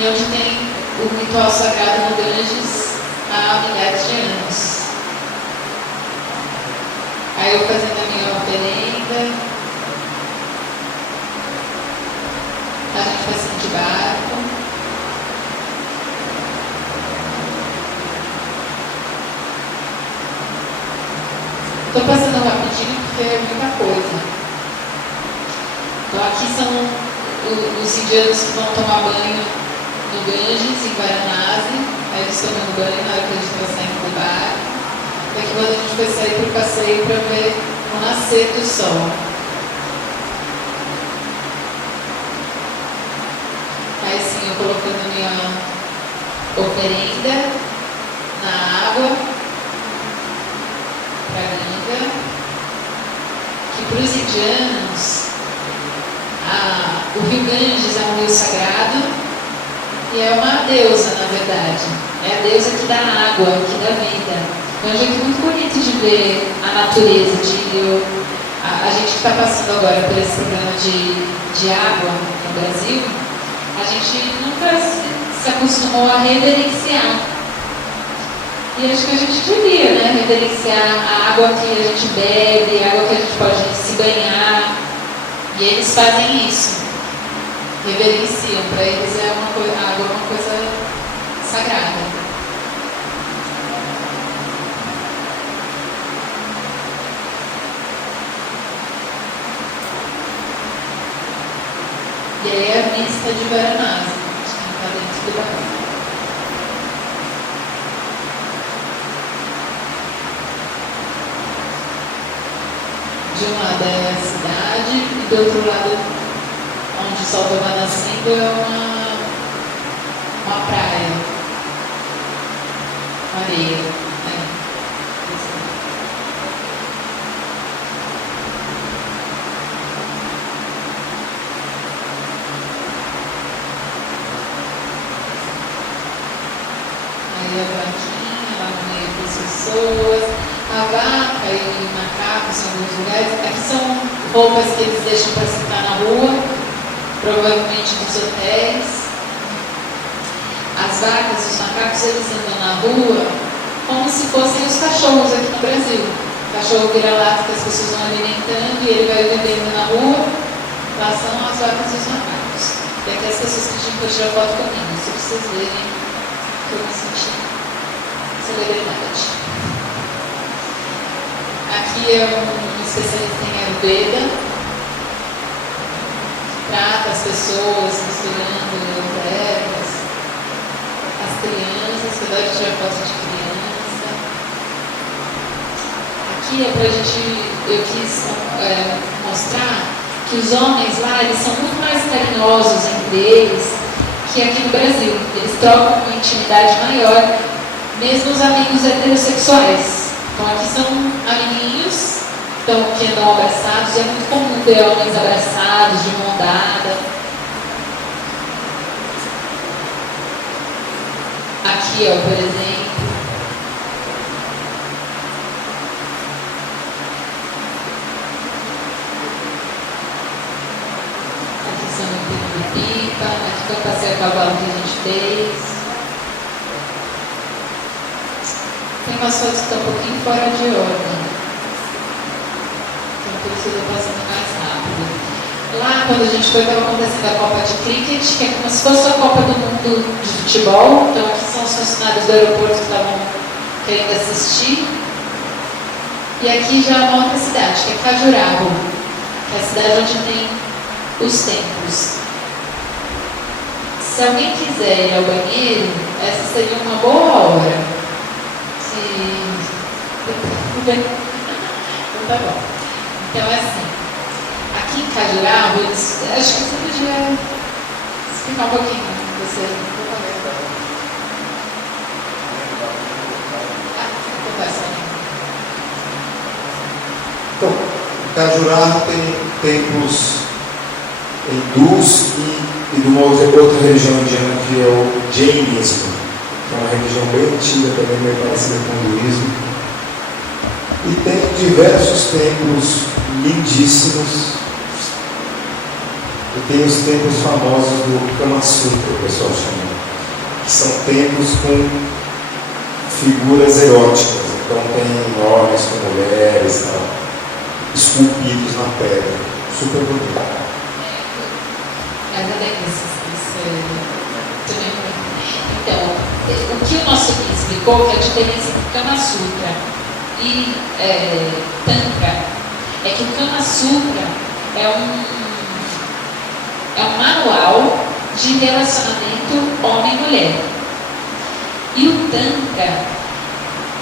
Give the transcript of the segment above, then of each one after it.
e onde tem o ritual sagrado no Ganges há milhares de anos. Aí eu fazendo a minha oferenda, a gente passando de barco. Estou passando rapidinho porque é muita coisa. Então aqui são os indianos que vão tomar banho no Ganges, em Varanasi. Aí eles tomando banho na hora que a gente vai saindo do barco. Daqui quando a gente vai sair para o passeio para ver o nascer do sol. Aí sim, eu colocando minha oferenda na água para a Ganga, que para os indianos o rio Ganges é um rio sagrado e é uma deusa, na verdade. É a deusa que dá água, que dá vida. Então, é muito bonito de ver a natureza, a gente que está passando agora por esse problema de água no Brasil, a gente nunca se acostumou a reverenciar. E acho que a gente devia, né, reverenciar a água que a gente bebe, a água que a gente pode se banhar. E eles fazem isso, reverenciam. Para eles a água é uma coisa sagrada. E aí é a vista de Varanasi, que está dentro do barco. De um lado é a cidade e do outro lado, onde o sol estava nascendo, é uma praia, uma areia. A vaquinha lá no meio das pessoas, a vaca e o macaco são alguns lugares. Aqui são roupas que eles deixam para sentar na rua, provavelmente nos hotéis. As vacas e os macacos, eles andam na rua como se fossem os cachorros aqui no Brasil. O cachorro vira-lata que as pessoas vão alimentando e ele vai vendendo na rua. Lá são as vacas e os macacos. E aqui as pessoas pedindo para tirar foto comigo, se vocês verem que eu me senti celebridade. Aqui é um especialista em Ayurveda, que trata as pessoas misturando ervas, as crianças, eu adoro tirar foto de criança. Aqui é pra gente, eu quis mostrar que os homens lá, eles são muito mais carinhosos entre eles que aqui no Brasil. Eles trocam uma intimidade maior, mesmo os amigos heterossexuais. Então aqui são amiguinhos que andam abraçados, e é muito comum ver homens abraçados, de mão dada. Aqui, por exemplo. Aqui são o tempo de pipa, aqui foi o passeio a cavalo que a gente fez. Tem umas fotos que estão um pouquinho fora de ordem. Então por isso eu estou passando mais rápido. Lá, quando a gente foi, estava acontecendo a Copa de Cricket, que é como se fosse a Copa do Mundo de futebol. Então aqui são os funcionários do aeroporto que estavam querendo assistir. E aqui já é uma outra cidade, que é Khajuraho, que é a cidade onde tem os templos. Se alguém quiser ir ao banheiro, essa seria uma boa hora. Então tá bom. Então é assim. Aqui em Khajuraho, acho que você podia explicar um pouquinho você. Então, Khajuraho tem templos hindus e de uma outra religião indiana que é o Jainismo. É uma religião bem antiga também, meio parecida com o hinduísmo. E tem diversos templos lindíssimos. E tem os templos famosos do Kama Sutra, o pessoal chama, que são templos com figuras eróticas. Então tem homens com mulheres, tal, esculpidos na pedra. Super bonito. Mas além disso, então, o que o nosso guia explicou, que a diferença entre Kama Sutra e Tantra, é que o Kama Sutra é um manual de relacionamento homem-mulher. E o Tantra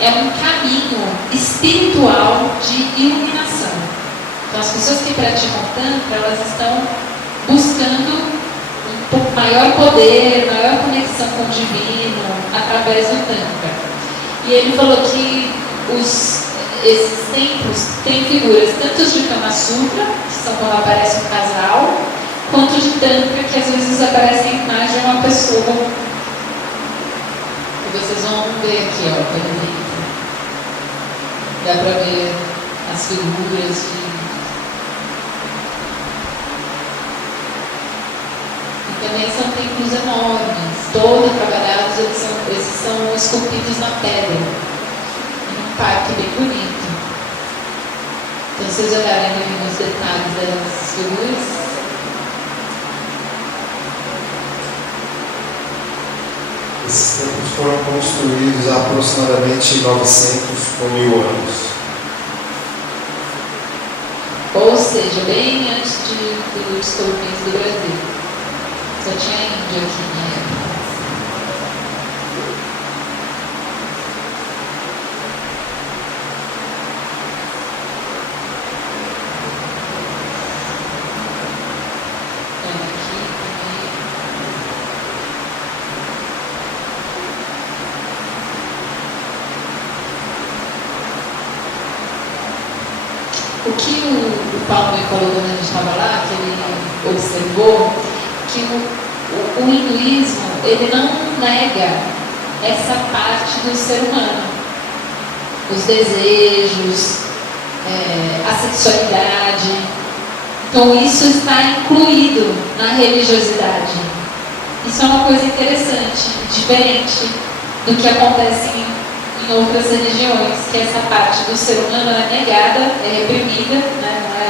é um caminho espiritual de iluminação. Então, as pessoas que praticam Tantra, elas estão buscando maior poder, maior conexão com o divino através do Tantra. E ele falou que esses templos têm figuras tanto de Kama Sutra, que são quando aparece um casal, quanto de Tantra, que às vezes aparece a imagem de uma pessoa. E vocês vão ver aqui, ó, por exemplo. Dá para ver as figuras de... Também são templos enormes, todos trabalhados, esses são esculpidos na pedra, em um parque bem bonito. Então, se vocês olharem ali nos detalhes das figuras, esses templos foram construídos há aproximadamente 900 ou 1000 anos. Ou seja, bem antes do descobrimento do Brasil. Só tinha índio aqui na época. Aqui também. O que o Paulo me falou quando a gente estava lá, que ele observou, que o hinduísmo, ele não nega essa parte do ser humano, os desejos, a sexualidade. Então isso está incluído na religiosidade. Isso é uma coisa interessante, diferente do que acontece em outras religiões, que essa parte do ser humano é negada, é reprimida, né? Não é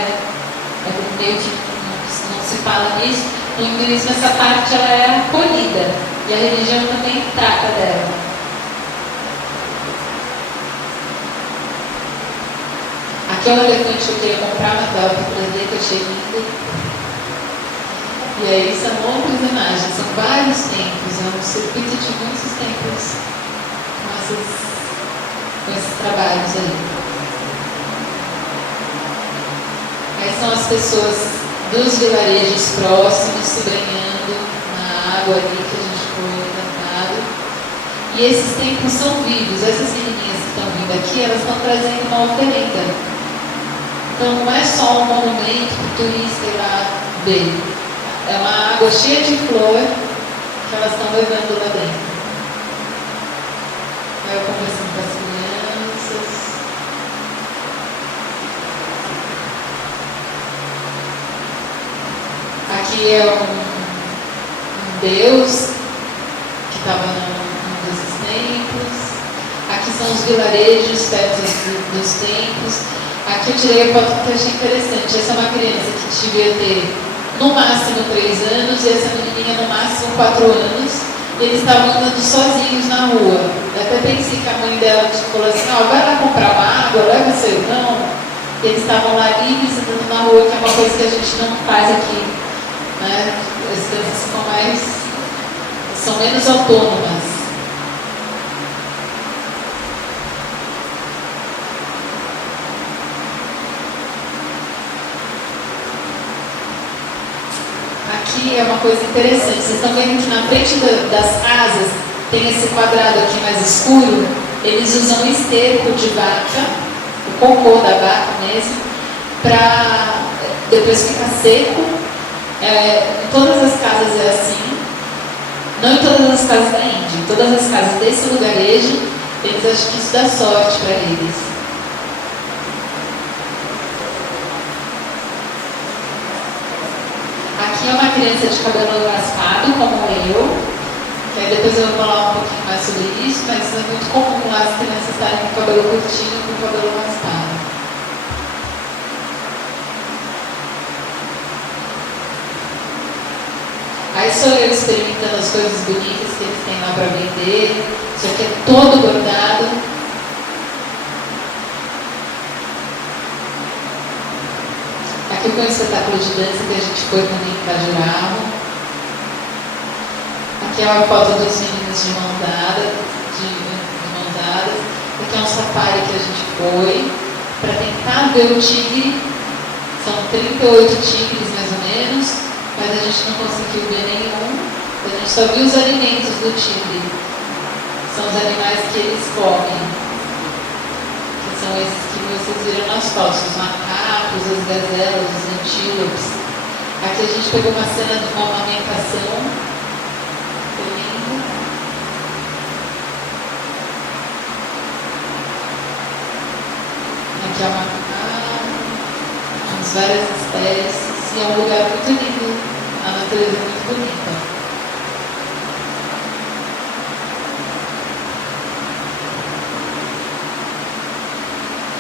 meio que não se fala nisso. No hinduísmo, essa parte ela é acolhida e a religião também trata dela. Aqui é um elefante que eu queria comprar, mas dava para trazer, que eu achei lindo. E aí são outras imagens, são vários templos, é um circuito de muitos templos com esses trabalhos aí. Aí são as pessoas dos vilarejos próximos se banhando na água ali que a gente foi encantado. E esses templos são vivos. Essas menininhas que estão vindo aqui, elas estão trazendo uma oferenda. Então não é só um monumento para o turista ir lá ver. É uma água cheia de flor que elas estão levando lá dentro. Aí eu conversando com as crianças. Aqui é um deus que estava num desses templos. Aqui são os vilarejos perto dos templos. Aqui eu tirei a foto que eu achei interessante. Essa é uma criança que devia ter no máximo 3 anos e essa menininha no máximo 4 anos. E eles estavam andando sozinhos na rua. Eu até pensei que a mãe dela falou assim, vai lá comprar uma água, leva seu irmão. E eles estavam lá livres andando na rua, que é uma coisa que a gente não faz aqui. Né? As crianças são menos autônomas. Aqui é uma coisa interessante, vocês estão vendo que na frente das casas tem esse quadrado aqui mais escuro. Eles usam esterco de vaca, o cocô da vaca mesmo, para depois ficar seco. Em todas as casas é assim, não em todas as casas da Índia, em todas as casas desse lugarejo, eles acham que isso dá sorte para eles. Aqui é uma criança de cabelo raspado, como eu. Que aí depois eu vou falar um pouquinho mais sobre isso, mas é muito comum lá as crianças estarem com o cabelo curtinho e com o cabelo raspado. Aí sou eu experimentando as coisas bonitas que eles têm lá para vender. Isso aqui é todo bordado. Aqui foi um espetáculo de dança que a gente foi também em Cajurava. Aqui é uma foto dos meninos de mão dada. Aqui é um safari que a gente foi para tentar ver o tigre. São 38 tigres mais ou menos, mas a gente não conseguiu ver nenhum. A gente só viu os alimentos do tigre. São os animais que eles comem. Que são esses que vocês viram nas fotos, os macacos, as gazelas, os antílopes. Aqui a gente pegou uma cena de uma amamentação. Aqui é uma temos várias espécies e é um lugar muito lindo, a natureza é muito bonita.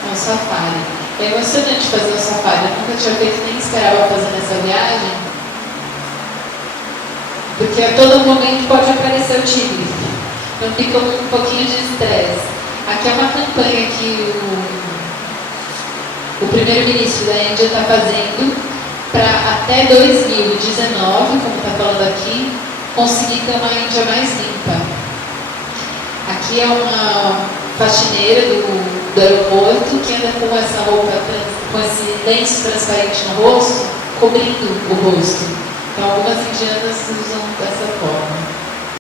É um safari. É emocionante fazer o safari. Eu nunca tinha feito, nem esperava fazer nessa viagem, porque a todo momento pode aparecer o tigre. Então fica um pouquinho de estresse. Aqui é uma campanha que o primeiro-ministro da Índia está fazendo para até 2019, como está falando aqui, conseguir ter uma Índia mais limpa. Aqui é uma faxineira do aeroporto que anda com essa roupa, com esse lenço transparente no rosto, cobrindo o rosto. Então algumas indianas usam essa